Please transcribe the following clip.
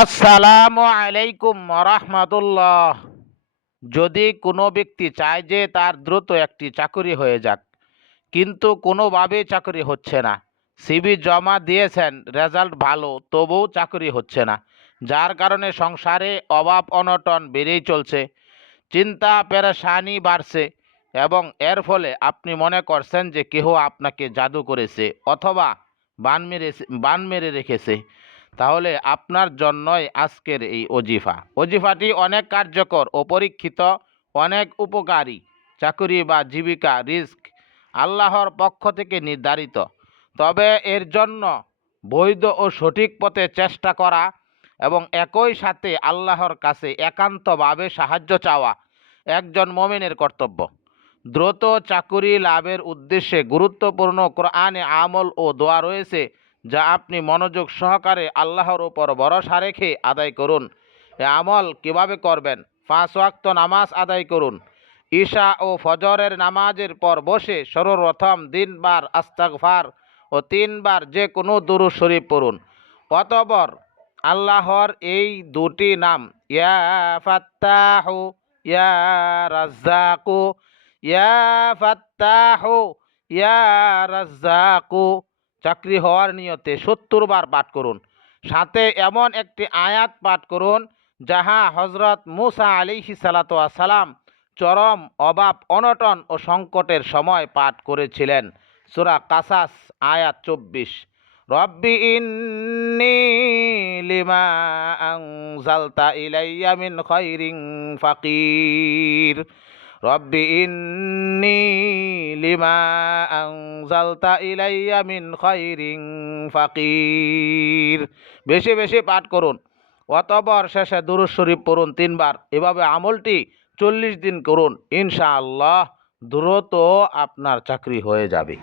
আসসালামু আলাইকুম রহমতুল্লাহ যদি কোনো ব্যক্তি চায় যে তার দ্রুত একটি চাকরি হয়ে যাক, কিন্তু কোনোভাবেই চাকরি হচ্ছে না, সিবি জমা দিয়েছেন, রেজাল্ট ভালো, তবুও চাকরি হচ্ছে না, যার কারণে সংসারে অভাব অনটন বেড়েই চলছে, চিন্তা পেরেশানি বাড়ছে এবং এর ফলে আপনি মনে করছেন যে কেহ আপনাকে জাদু করেছে অথবা বান মেরে বান মেরে রেখেছে। তাহলে আপনার জন্যই আজকের এই অজিফা অজিফাটি অনেক কার্যকর ও পরীক্ষিত, অনেক উপকারী। চাকরি বা জীবিকা রিস্ক আল্লাহর পক্ষ থেকে নির্ধারিত। তবে এর জন্য বৈধ ও সঠিক পথে চেষ্টা করা এবং একই সাথে আল্লাহর কাছে একান্তভাবে সাহায্য চাওয়া একজন মমিনের কর্তব্য। দ্রুত চাকুরি লাভের উদ্দেশ্যে গুরুত্বপূর্ণ কোরআনে আমল ও দোয়া রয়েছে। যা আপনি মনোযোগ সহকারে আল্লাহর ওপর ভরসা রেখে আদায় করুন। এ আমল কীভাবে করবেন? পাঁচ ওয়াক্ত নামাজ আদায় করুন। ঈশা ও ফজরের নামাজের পর বসে সর্বপ্রথম দিনবার আস্তাগফার ও তিনবার যে কোনো দুরু শরীফ পড়ুন। অতবর আল্লাহর এই দুটি নাম, ইয়া ফাত্তাহু, ইয়া রাজ্জাকু, ইয়া ইয়া রাজ্জাকু চাকরি হওয়ার নিয়তে সত্তর বার পাঠ করুন। সাথে এমন একটি আয়াত পাঠ করুন, যাহা হজরত মুসা আলিহি সালাম চরম অভাব অনটন ও সংকটের সময় পাঠ করেছিলেন। সুরা কাসাস, আয়াত চব্বিশ। রব্বি ইন্নি লিমা আনজালতা ইলাইয়া মিন ফাকির। রব্বি ইন্নি লিমা আনজালতা ইলাইয়া মিন খাইরিন ফাকির। বেশি বেশি পাঠ করুন। অতবার শেষে দুরুজ শরীফ পড়ুন তিনবার। এভাবে আমলটি চল্লিশ দিন করুন। ইনশাআল্লাহ দ্রুত আপনার চাকরি হয়ে যাবে।